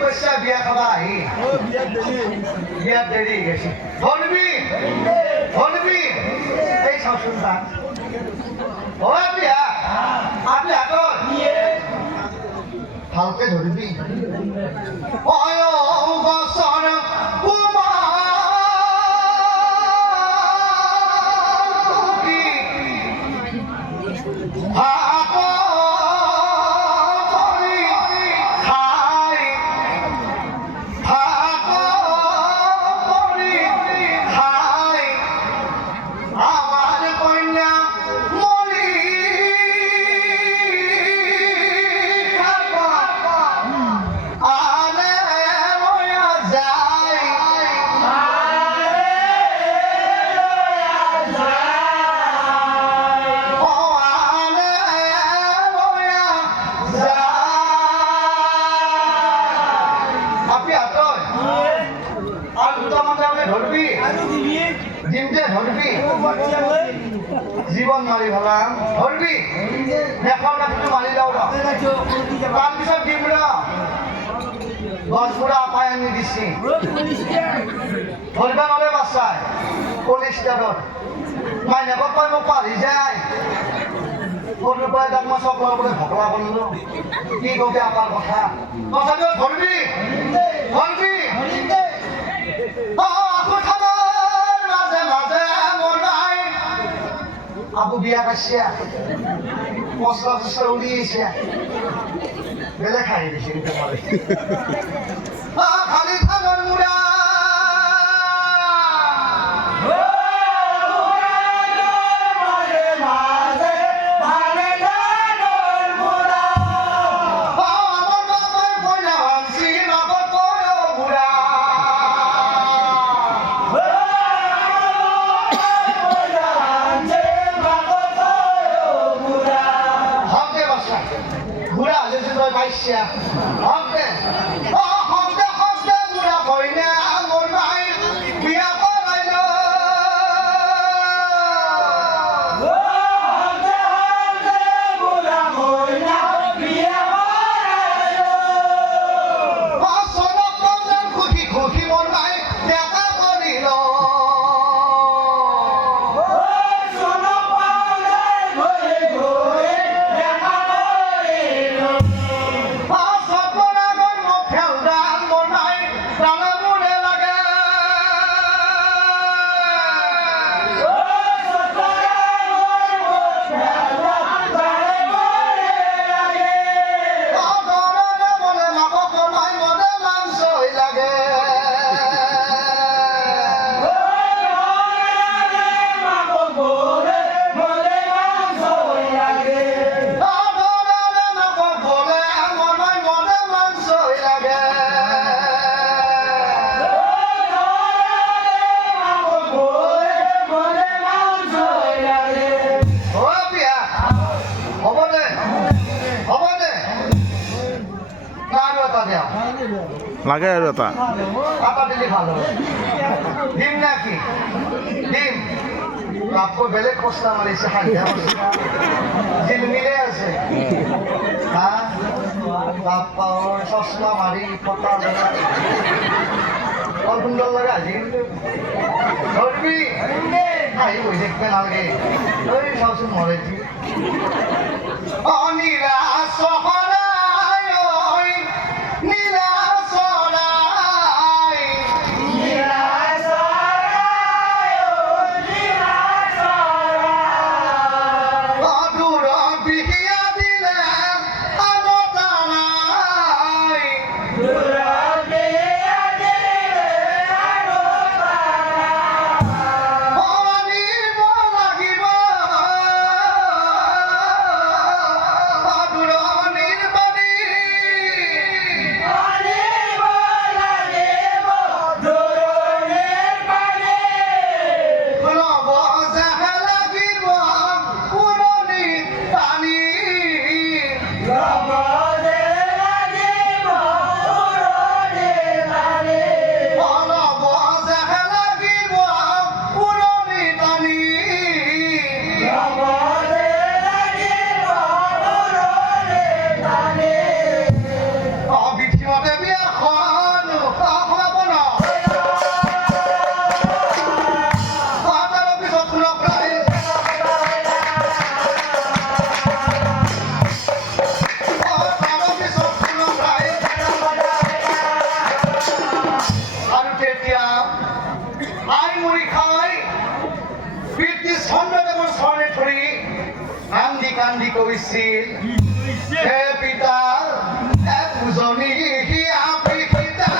পয়সা বিয়া খাবা আহি বিয়ার দেরি গেছে ধরবি ধরবি এই শাশুন দান ও বিয়া আপনি আগত ভালকে ধরবি অয় বছর জীবন মারি ভালা ধরবি দেখাও না কিছু মারি দাও না তার পিছত দিম র গছপুরা পাই আনি দিছি ধরবা নলে বাচ্চায় পলিস্টারত মাইনাবত পাই মোক পাৰি যায় সৰুৰ পৰাই তাক মই চকলাৰ পৰা ভকলা বন্ধু কি কবি আপাৰ কথা কথাটো ধৰবি ধৰবি Aku biar kasih, mosla sesaudi sih, bela kaya di sini kemarin. Kali tangan muda. Oke, oke, muda koinnya, amor baik, biar orang lo. Oke, muda koinnya, biar orang lo. Oh, sonok dan kuki amor baik, biar orang lo. Oh, sonok dan kuki biar orang lo. লাগে আৰু এটা আপা দিলে ভালো ডিম নাকি ডিম আপকো বেলেগ কষ্টা মারিছে হাইয়া জিল মিলে আছে হ্যাঁ বাপ্পা চশমা মারি ফটা লাগা সুন্দর লাগা কিন্তু ধরবি খাই ওই দেখবে নালগে ওই সবসময় মরেছি অনিরা সহরা কৈছিল হে পিতাৰ এক উজনি আপি পিতা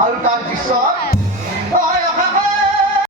আৰু তাৰপিছত